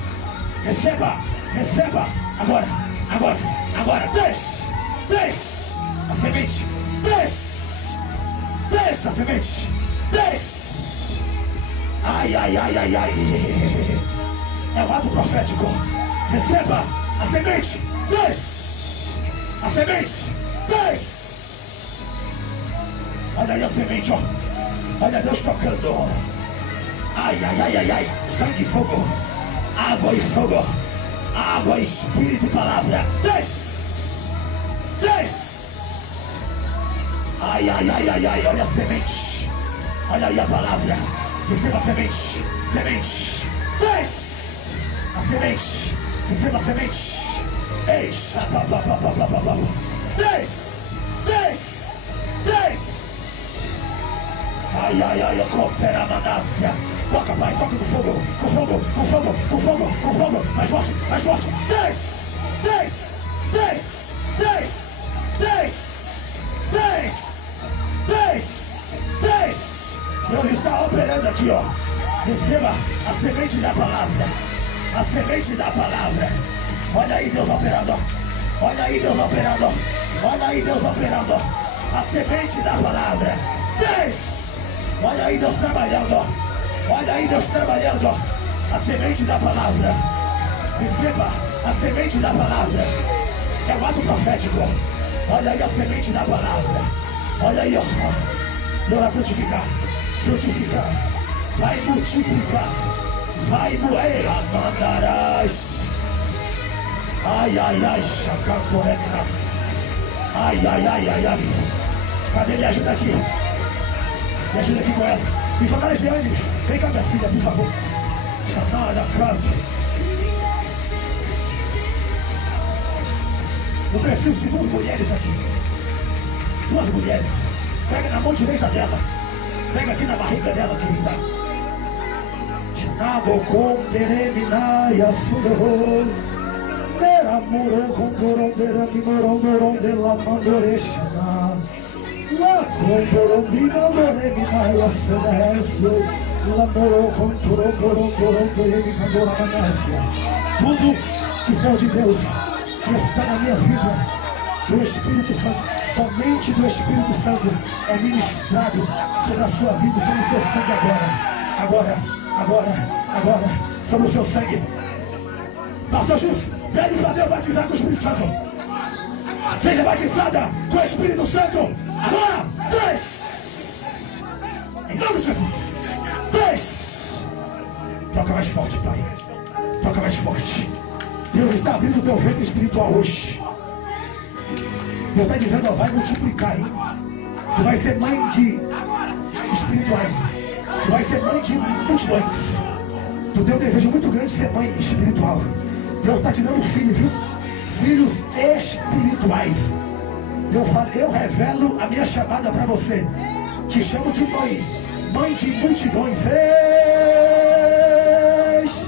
Receba, receba. Agora, agora, agora. Deixe, deixe. A semente, deixe. Deixe a semente, deixe. Ai, ai, ai, ai, ai. É o ato profético. Receba a semente, deixe. A semente, deixe. Olha aí a semente, ó. Olha Deus tocando. Ai, ai, ai, ai, ai. Sangue e fogo. Água e fogo. Água, espírito e palavra. Desce. Desce. Ai, ai, ai, ai, ai. Olha a semente. Olha aí a palavra. Receba a semente. Semente. Desce. A semente. Receba a semente. Eixa, papapapapapapá. Desce. Desce. Desce. Ai, ai, ai, eu coopero a manáfia. Toca, pai, toca com fogo, com fogo, com fogo, com fogo, com fogo. Mais forte, mais forte. Desce, desce, desce, desce, desce, desce, desce, desce. Deus está operando aqui, ó. Receba a semente da palavra. A semente da palavra. Olha aí Deus operando. Olha aí Deus operando. Olha aí Deus operando. A semente da palavra. Desce. Olha aí Deus trabalhando. Olha aí Deus trabalhando. A semente da palavra. Receba a semente da palavra. É o ato profético. Olha aí a semente da palavra. Olha aí, ó. Deus vai frutificar. Frutificar. Vai multiplicar. Vai moer. Amandarás. Ai, ai, ai. Chacatorena. Ai, ai, ai, ai, ai. Cadê? Me ajuda aqui. Me ajuda aqui com ela. Me fortalece antes. Vem cá, minha filha, por favor. Chamada casa. Eu preciso de 2 mulheres aqui. 2 mulheres. Pega na mão direita dela. Pega aqui na barriga dela, querida. Chamado com tereminaia sudor. Deramuro com doron deraminoron doron de la mandorechana. La condorondina moreminaia celeste. La moro com doron doron doron deraminoron manasia. Tudo que for de Deus, que está na minha vida, do Espírito Santo, somente do Espírito Santo, é ministrado sobre a sua vida, sobre o seu sangue agora. Agora, agora, agora, sobre o seu sangue. Pastor Jus, pede para Deus batizar com o Espírito Santo. Seja batizada com o Espírito Santo. Agora, 3. Em nome de Jesus. 3. Toca mais forte, Pai. Toca mais forte. Deus está abrindo o teu ventre espiritual hoje. Deus está dizendo, ó, vai multiplicar, hein? Tu vai ser mãe de espirituais. Tu vai ser mãe de multidões. Tu tem um desejo muito grande de ser mãe espiritual. Deus está te dando filho, viu? Filhos espirituais. Eu revelo a minha chamada para você. Te chamo de mãe. Mãe de multidões. Eixe,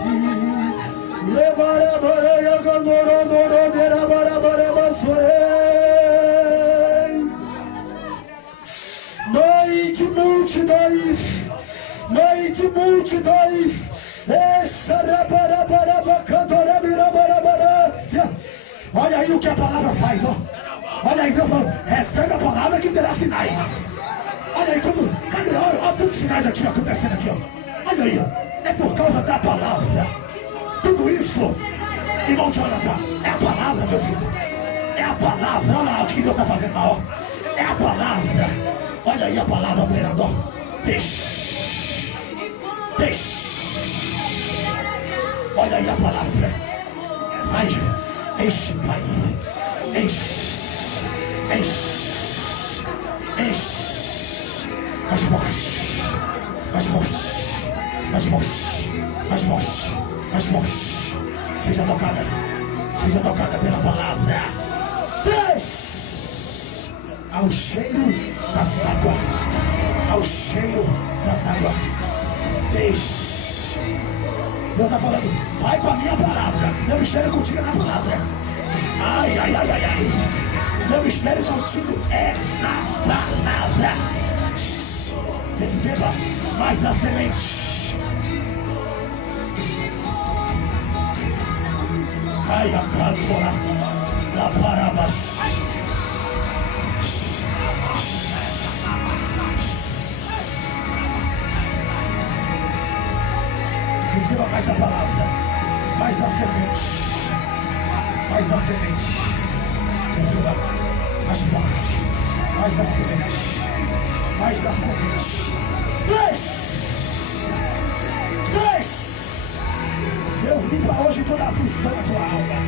Mãe de multidões, mãe de multidões, olha aí o que a palavra faz, ó. Olha aí, Deus falou, recebe a palavra que terá sinais. Olha aí, cadê? Olha tantos sinais aqui, ó, acontecendo aqui, ó. Olha aí, ó. É por causa da palavra. Tudo isso, irmão Jonathan, é a palavra, meu filho. É a palavra, olha lá o que Deus está fazendo lá, ó. É a palavra. Olha aí a palavra, operador. Deixe. Olha aí a palavra. Vai, enche, Pai. Enche. Mais forte. Mais forte. Mais forte. Mais forte. Mais forte. Seja tocada pela palavra. Desce ao cheiro da água. Ao cheiro da água. Desce. Deus está falando, vai para a minha palavra. Meu mistério contigo é na palavra. Ai. Meu mistério contigo é na palavra. Receba mais da semente. Ai, a cantora da Barabas. Receba mais da palavra, mais da semente, mais da semente. Receba mais forte, mais da semente, mais da semente. Desce! Deus limpa hoje toda a aflição da tua alma.